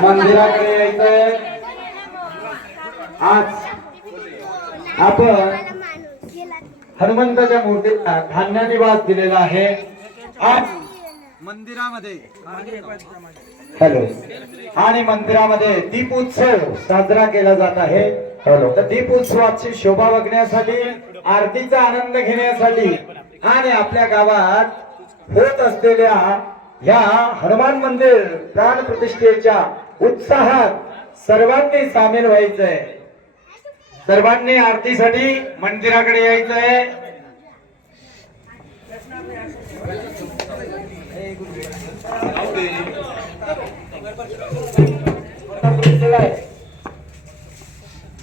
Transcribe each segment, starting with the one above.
मंदिराकडे यायचंय। आज आपण हनुमंताच्या मूर्तीला धान्याने वास दिलेला आहे। आज मंदिरामध्ये हॅलो आणि मंदिरामध्ये दीपोत्सव साजरा केला जात आहे। हॅलो तर दीपोत्सवाची शोभा बघण्यासाठी, आरतीचा आनंद घेण्यासाठी आणि आपल्या गावात होत असलेल्या या हनुमान मंदिर प्राण प्रतिष्ठेच्या उत्साहात सर्वांनी सामील व्हायचंय। सर्वांनी आरतीसाठी मंदिराकडे यायचंय।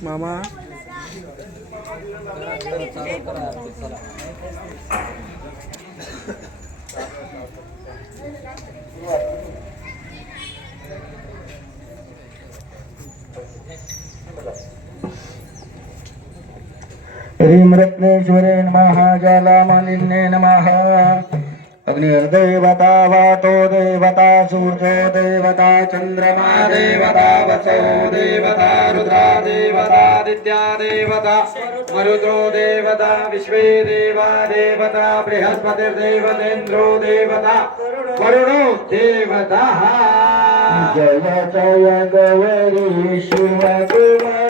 मामा ह्रीं रत्नेश्वरे नमः। जलमालिन्ये नमः। अग्निर्देवता वातो देवता सूर्यो देवता चंद्रमा देवता वसो देवता रुद्रा देवता आदित्या देवता मरुतो देवता विश्वे देवा देवता बृहस्पतिर्देवतेन्द्रो देवता वरुणो देवता। जय जय गौरी शिव कुमार